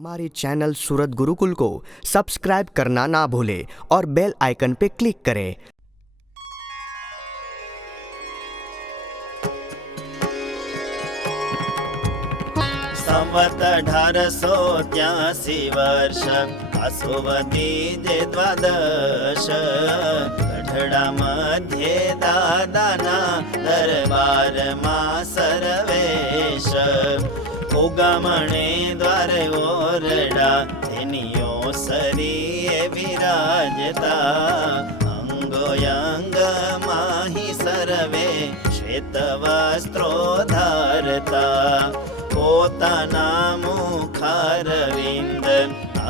हमारे चैनल सूरत गुरुकुल को सब्सक्राइब करना ना भूलें और बेल आइकन पे क्लिक करें। संवत 1883 वर्ष आसुवती जे द्वादश गढडा मध्ये दादाना दरबार मा सर्वेश उगमणे द्वारे ओरडा तेनियो सरीए विराजता अंगोयंग माही सर्वे श्वेत वस्त्रो धारता પોતાના મુખારવિંદ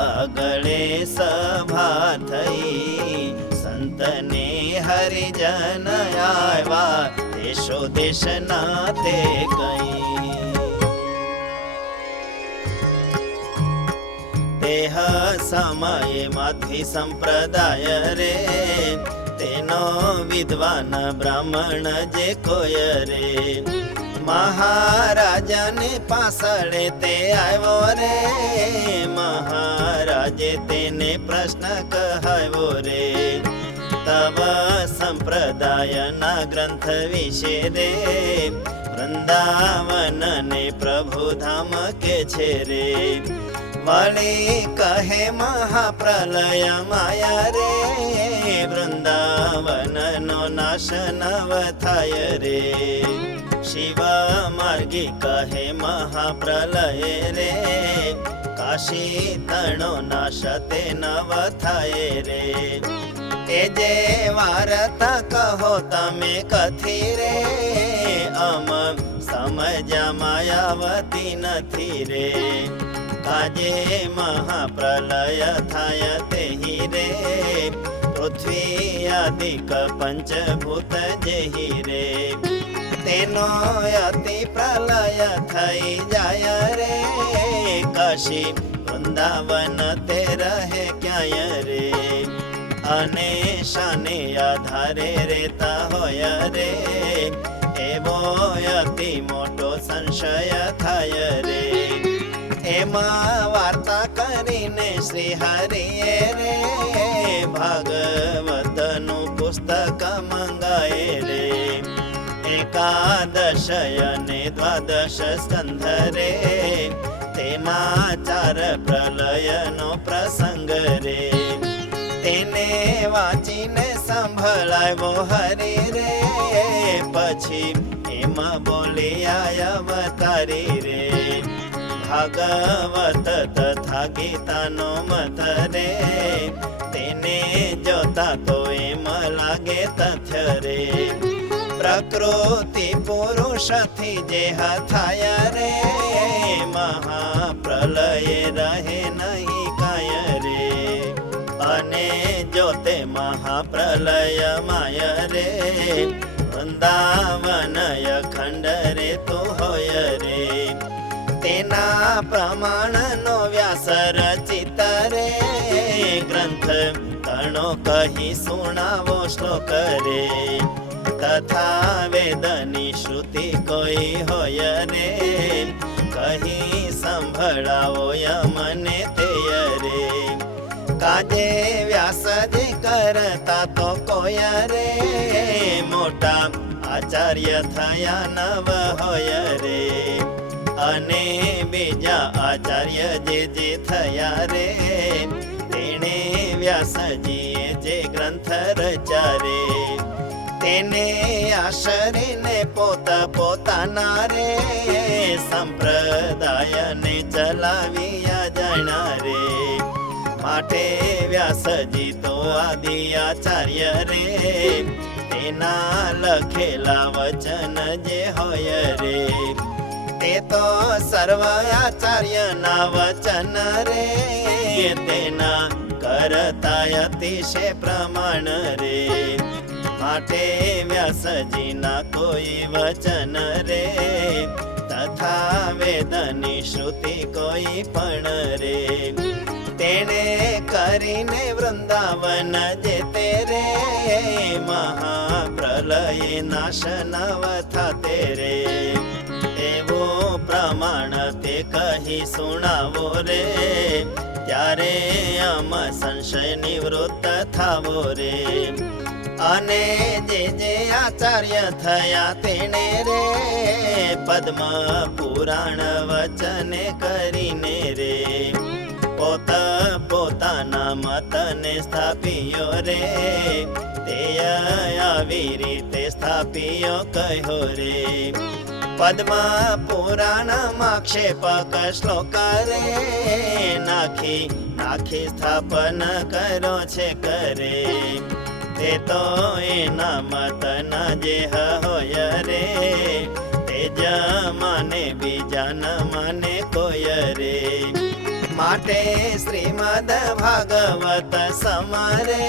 આગળે સભા થઈ સંતને હરિજન આવ્યા દેશો દેશના તે કઈ દેહ સમયમાંથી સંપ્રદાય રે તેનો વિદ્વાન બ્રાહ્મણ જે કોઈ રે મહારાજાને પાછળે તે આવ્યો રે મહારાજે તેને પ્રશ્ન કહાવ્યો રે તવ સંપ્રદાયના ગ્રંથ વિશે રે વૃંદાવન ને પ્રભુધામ કે છે રે વળી કહે મહાપ્રલય માયા રે વૃંદાવનનો નાશ નવ થાય રે शिव मार्गी कहे महाप्रलय रे काशी तणो नाशते नव थाये रे ए जे वार्ता कहो तमे कथी रे अम समझा मायावती नथी रे काजे महाप्रलय थाय तेहि रे पृथ्वी आदिक पंचभूत जेहि रे तेनो अति प्रलय थई जाय रे काशी वृंदावन ते रहे क्याय रे अने शाने आधारे रेता होय रे एवो अति मोटो संशय थाय रे एमा वार्ता करीने श्री हरिए रे भागवतनु पुस्तक मंगाए रे एकादश ने द्वादश स्कंध रे तेमा 4 प्रलय नो प्रसंग रे तेने वाचीने संभळाव्यो हरि रे पछी एमा बोली अवतारी रे भागवत तथा गीता नो मत रे तेने जोता तो एम लागे तथ्य रे प्रकृति पुरुष थी जे थाय रे महाप्रलय रहे नहीं काय रे अने जोते महाप्रलय माय रे वृंदावन खंड रे तो होय रे तेना प्रमाण नो व्यास रचित रे ग्रंथ तणो कही सुनावो श्लोक रे तथा वेदनी श्रुति कोई होय रे कही संभळावो यमने तेय रे काजे व्यास जे करता तो कोय रे मोटा आचार्य थया नव होय रे अने बीजा आचार्य जे थया रे तेणे व्यासजीए जे ग्रंथ रचा रे तेने आश्रयने पोता पोताना रे संप्रदाय ने चलाविया जाना रे माटे व्यासजी तो आदि आचार्य रे तेना लखेला वचन जे होय रे ते तो सर्व आचार्य ना वचन रे तेना करता अतिशय प्रमाण रे माटे व्यासजी ना कोई वचन रे तथा वेदनी श्रुति कोई पण रे तेने करीने वृंदावन जेते रे महाप्रलय नाश नव थाते रे एवो प्रमाण ते कही सुनावो रे સંશય નિવૃત્ત થાવો રે. અને જે આચાર્ય થયા તેને રે પદ્મ પુરાણ વચને કરીને રે પોતાના મતને સ્થાપ્યો રે. તે આવી રીતે સ્થાપ્યો કહ્યો રે. પદ્મ પુરાણમાં ક્ષેપક શ્લોક રે નાખી સ્થાપન કરો છે કરે. તે તો એના મતના જે હોય રે તે જ માને બીજા ન માને કોઈ રે. માટે શ્રીમદ ભાગવત સમરે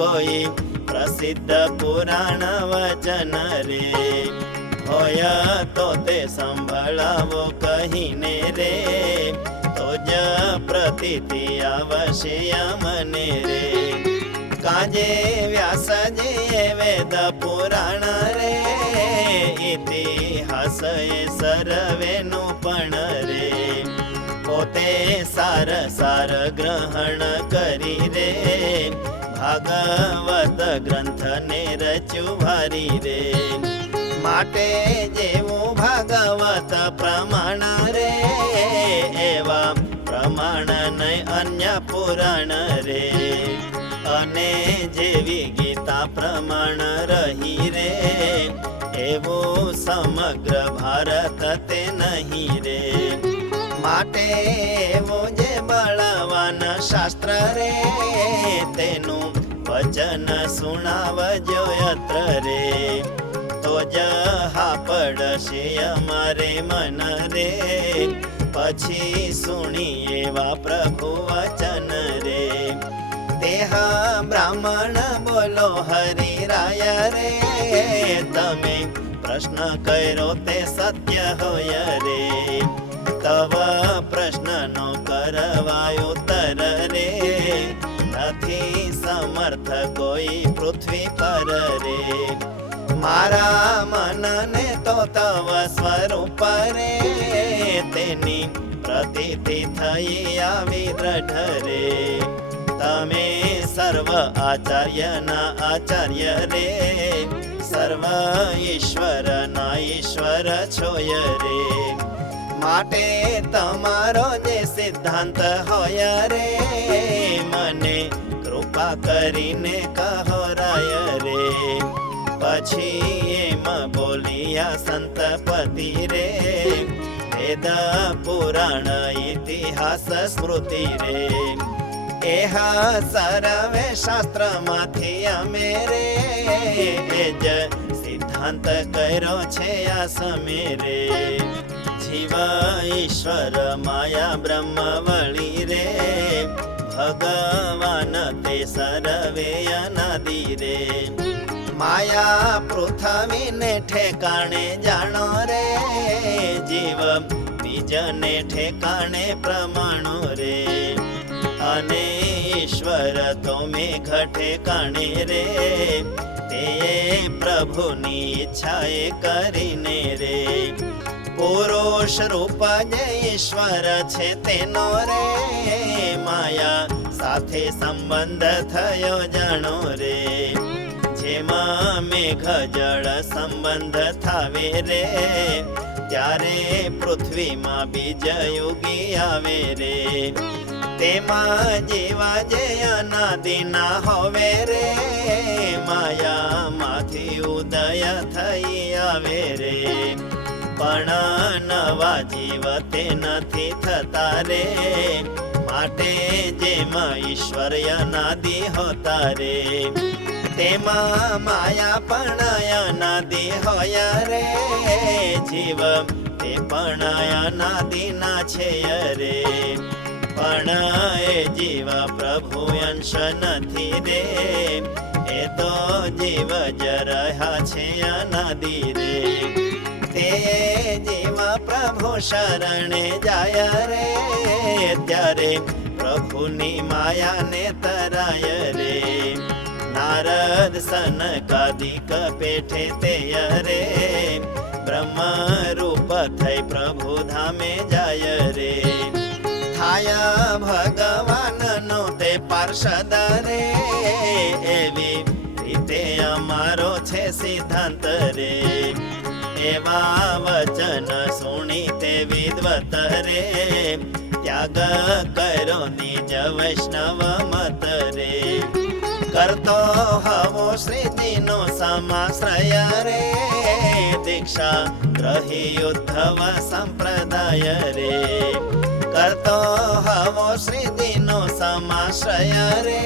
કોઈ પ્રસિદ્ધ પુરાણ વચન રે હોય તો તે સંભળાવો કહીને રે તો જ પ્રતીતિ આવશે મને રે. કાજે વ્યાસજીએ વેદ પુરાણ રે ઇતિહાસ એ સર્વેનું પણ રે. પોતે સાર ગ્રહણ કરી રે ભાગવત ગ્રંથને રચ્યું ભારી રે. માટે જેવું ભાગવત પ્રમાણ રે એવા પ્રમાણ નહીં અન્ય પુરાણ રે. અને જેવી ગીતા પ્રમાણ રહી રે એવું સમગ્ર ભારત તે નહીં રે. માટે એવું જે બળવાન શાસ્ત્ર રે તેનું વચન સુણાવજો યત્ર રે. તો જ હા પડશે અમારે મન રે પછી સુણી એવા પ્રભુ વચન રે. દેહ બ્રાહ્મણ બોલો હરિરાય રે તમે પ્રશ્ન કર્યો તે સત્ય હોય રે. તવ પ્રશ્નનો કરવાયો ઉત્તર રે નથી સમર્થ કોઈ પૃથ્વી પર રે. મારા મનને તો તવ સ્વરૂપ રે તેની પ્રતીતિ થઈ આવી દ્રઢ રે. તમે સર્વ આચાર્યના આચાર્ય રે સર્વ ઈશ્વરના ઈશ્વર છોય રે. માટે તમારો જે સિદ્ધાંત હોય રે મને કૃપા કરીને કહો રાય રે. પછી એમ બોલિયા સંતપતિ રે વેદ પુરાણ ઇતિહાસ સ્મૃતિ રે. એહ સર્વે શાસ્ત્રમાંથી અમે રે જ સિદ્ધાંત કર્યો છે આ સમે રે. જીવ ઈશ્વર માયા બ્રહ્મ વળી રે ભગવાન તે સર્વે અનાદિ રે. માયા પૃથ્વીને ઠેકાણે જાણો રે જીવ બીજને ઠેકાણે પ્રમાણો રે. અને ઈશ્વર તો મેઘ ઠેકાણે રે તે પ્રભુની ઈચ્છાએ કરીને રે. પુરુષ રૂપ જે ઈશ્વર છે તેનો રે માયા સાથે સંબંધ થયો જાણો રે. જેમાં મેઘ જળ સંબંધ થાવે રે ત્યારે પૃથ્વીમાં બીજ યુગી આવે રે. તેમાં જેવા જે અનાદિના હોવે રે માયામાંથી ઉદય થઈ આવે રે. પણ નવા જીવ તે નથી થતા રે માટે જેમાં ઈશ્વર અનાદિ હોતા રે તેમાં માયા પણ અનાદિ હોય રે. જીવ તે પણ અનાદિના છે રે પણ એ જીવ પ્રભુ અંશ નથી રે એ તો જીવ જ રહ્યા છે અનાદિ રે. તે જીવ પ્રભુ શરણે જાય રે ત્યારે પ્રભુની માયાને તરાય રે. નારદ સનકાદિક પેઠે તે રે બ્રહ્મ રૂપ થઈ પ્રભુ ધામે જાય રે. થાય ભગવાનનો તે પાર્ષદ રે, એવી રીતે અમારો છે સિદ્ધાંત રે. એવા વચન સુણી તે વિદ્વત રે, ત્યાગ કરો નિજ વૈષ્ણવ મત રે. કરતો હવો શ્રીજીનો સમાશ્રય રે, દીક્ષા ગ્રહી ઉદ્ધવ સંપ્રદાય રે. કરતો હવો શ્રીજીનો સમાશ્રય રે,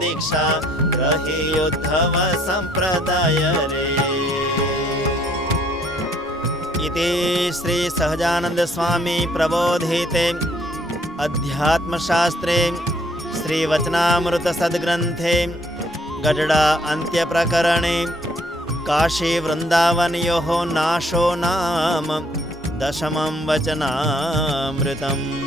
દીક્ષા ગ્રહી ઉદ્ધવ સંપ્રદાય રે. ઇતિ શ્રી સહજાનંદ સ્વામી પ્રબોધિતે અધ્યાત્મશાસ્ત્રે શ્રી વચનામૃત સદ્ગ્રંથે ગઢડા અંત્ય પ્રકરણે કાશી વૃંદાવનયોઃ નાશો નામ દશમં વચનામૃતમ.